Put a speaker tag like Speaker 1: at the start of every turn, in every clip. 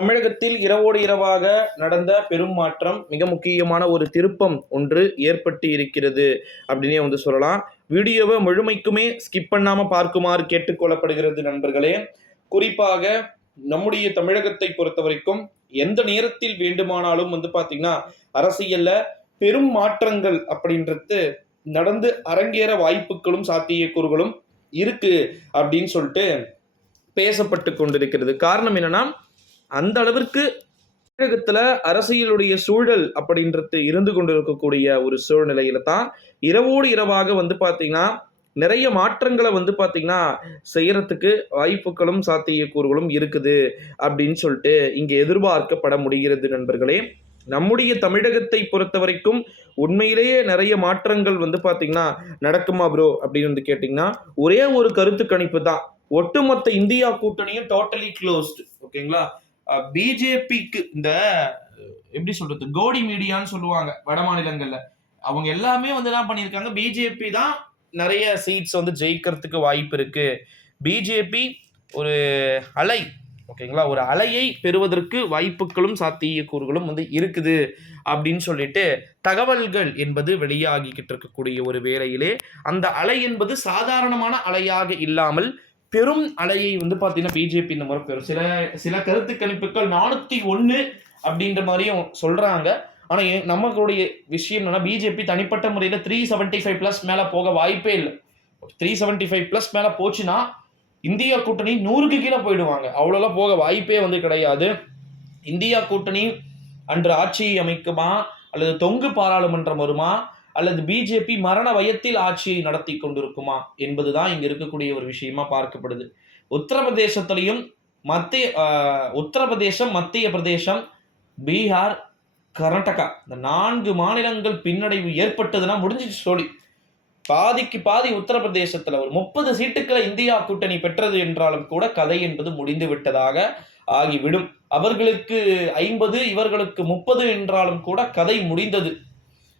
Speaker 1: தமிழகத்தில் இரவோடு இரவாக நடந்த பெரும் மாற்றம் மிக முக்கியமான ஒரு திருப்பம் ஒன்று ஏற்பட்டு இருக்கிறது அப்படின்னே வந்து சொல்லலாம். வீடியோவை முழுமைக்குமே ஸ்கிப் பண்ணாமல் பார்க்குமாறு கேட்டுக்கொள்ளப்படுகிறது நண்பர்களே. குறிப்பாக நம்முடைய தமிழகத்தை பொறுத்த வரைக்கும் எந்த நேரத்தில் வேண்டுமானாலும் வந்து பார்த்தீங்கன்னா அரசியல்ல பெரும் மாற்றங்கள் அப்படின்றது நடந்து அரங்கேற வாய்ப்புகளும் சாத்தியக்கூறுகளும் இருக்கு அப்படின்னு சொல்லிட்டு பேசப்பட்டு கொண்டிருக்கிறது. காரணம் என்னன்னா அந்த அளவிற்கு தமிழகத்துல அரசியலுடைய சூழல் அப்படின்றது இருந்து கொண்டிருக்கக்கூடிய ஒரு சூழ்நிலையில தான் இரவோடு இரவாக வந்து பார்த்தீங்கன்னா நிறைய மாற்றங்களை வந்து பார்த்தீங்கன்னா செய்யறதுக்கு வாய்ப்புகளும் சாத்தியக்கூறுகளும் இருக்குது அப்படின்னு சொல்லிட்டு இங்கே எதிர்பார்க்கப்பட முடிகிறது நண்பர்களே. நம்முடைய தமிழகத்தை பொறுத்த வரைக்கும் உண்மையிலேயே நிறைய மாற்றங்கள் வந்து பார்த்தீங்கன்னா நடக்குமா ப்ரோ அப்படின்னு வந்து கேட்டிங்கன்னா ஒரே ஒரு கருத்து கணிப்பு தான். ஒட்டுமொத்த இந்தியா கூட்டணியும் டோட்டலி க்ளோஸ்டு ஓகேங்களா பிஜேபிக்கு இந்த எப்படி சொல்றது கோடி மீடியான்னு சொல்லுவாங்க வட மாநிலங்கள்ல. அவங்க எல்லாமே வந்து என்ன பண்ணியிருக்காங்க பிஜேபி தான் நிறைய சீட்ஸ் வந்து ஜெயிக்கிறதுக்கு வாய்ப்பு இருக்கு. பிஜேபி ஒரு அலை ஓகேங்களா ஒரு அலையை பெறுவதற்கு வாய்ப்புகளும் சாத்தியக்கூறுகளும் வந்து இருக்குது அப்படின்னு சொல்லிட்டு தகவல்கள் என்பது வெளியாகிக்கிட்டு இருக்கக்கூடிய ஒரு வேளையிலே அந்த அலை என்பது சாதாரணமான அலையாக இல்லாமல் பெரும் அலையை வந்து பார்த்தீங்கன்னா பிஜேபி இந்த முறை பெறும் சில சில கருத்து கணிப்புகள் நானூற்றி ஒன்று அப்படின்ற மாதிரியும் சொல்கிறாங்க ஆனால் நம்மளுடைய விஷயம் என்னன்னா பிஜேபி தனிப்பட்ட முறையில் த்ரீ செவன்ட்டி ஃபைவ் ப்ளஸ் மேலே போக வாய்ப்பே இல்லை. த்ரீ செவன்ட்டி ஃபைவ் ப்ளஸ் மேலே போச்சுன்னா இந்தியா கூட்டணி நூறுக்கு கீழே போயிடுவாங்க. அவ்வளோலாம் போக வாய்ப்பே வந்து கிடையாது. இந்தியா கூட்டணி அன்று ஆட்சி அமைக்குமா? அல்லது தொங்கு பாராளுமன்றம் வருமா? அல்லது பிஜேபி மரண வயத்தில் ஆட்சியை நடத்தி கொண்டிருக்குமா என்பதுதான் இங்க இருக்கக்கூடிய ஒரு விஷயமா பார்க்கப்படுது. உத்தரப்பிரதேசத்திலையும் மத்திய உத்தரப்பிரதேசம் மத்திய பிரதேசம் பீகார் கர்நாடகா இந்த நான்கு மாநிலங்கள் பின்னடைவு ஏற்பட்டதுன்னா முடிஞ்சிச்சு சொல்லி பாதிக்கு பாதி உத்தரப்பிரதேசத்துல ஒரு முப்பது சீட்டுக்களை இந்தியா கூட்டணி பெற்றது என்றாலும் கூட கதை என்பது முடிந்து விட்டதாக ஆகிவிடும். அவர்களுக்கு ஐம்பது இவர்களுக்கு முப்பது என்றாலும் கூட கதை முடிந்தது.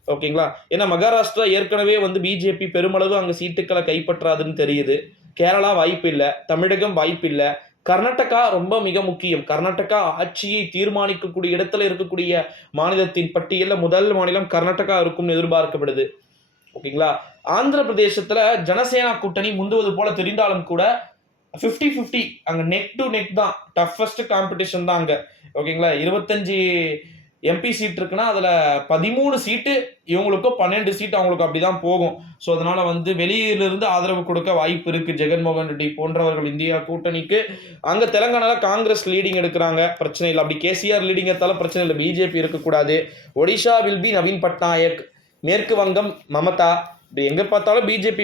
Speaker 1: ஓகேங்களா? ஏன்னா மகாராஷ்டிரா ஏற்கனவே வந்து பிஜேபி பெருமளவு அங்கே சீட்டுக்களை கைப்பற்றாதுன்னு தெரியுது. கேரளா வாய்ப்பு இல்லை தமிழகம் வாய்ப்பு இல்லை. கர்நாடகா ரொம்ப மிக முக்கியம். கர்நாடகா ஆட்சியை தீர்மானிக்கக்கூடிய இடத்துல இருக்கக்கூடிய மாநிலத்தின் பட்டியலில் முதல் மாநிலம் கர்நாடகா இருக்கும்னு எதிர்பார்க்கப்படுது. ஓகேங்களா? ஆந்திர பிரதேசத்தில் ஜனசேனா கூட்டணி முந்துவது போல தெரிந்தாலும் கூட ஃபிஃப்டி ஃபிஃப்டி அங்கே நெக் டு நெக் தான். டஃபஸ்ட் காம்படிஷன் தான் அங்கே. ஓகேங்களா? இருபத்தஞ்சி எம்பி சீட் இருக்குன்னா அதில் பதிமூணு சீட்டு இவங்களுக்கும் பன்னெண்டு சீட் அவங்களுக்கு அப்படி தான் போகும். ஸோ அதனால் வந்து வெளியிலிருந்து ஆதரவு கொடுக்க வாய்ப்பு இருக்குது ஜெகன்மோகன் ரெட்டி போன்றவர்கள் இந்தியா கூட்டணிக்கு. அங்கே தெலங்கானாவில் காங்கிரஸ் லீடிங் எடுக்கிறாங்க. பிரச்சனை இல்லை. அப்படி கேசிஆர் லீடிங் எடுத்தாலும் பிரச்சனை இல்லை. பிஜேபி இருக்கக்கூடாது. Odisha will be Naveen Patnaik. மேற்கு வங்கம் மமதா. இப்படி எங்கே பார்த்தாலும் பிஜேபி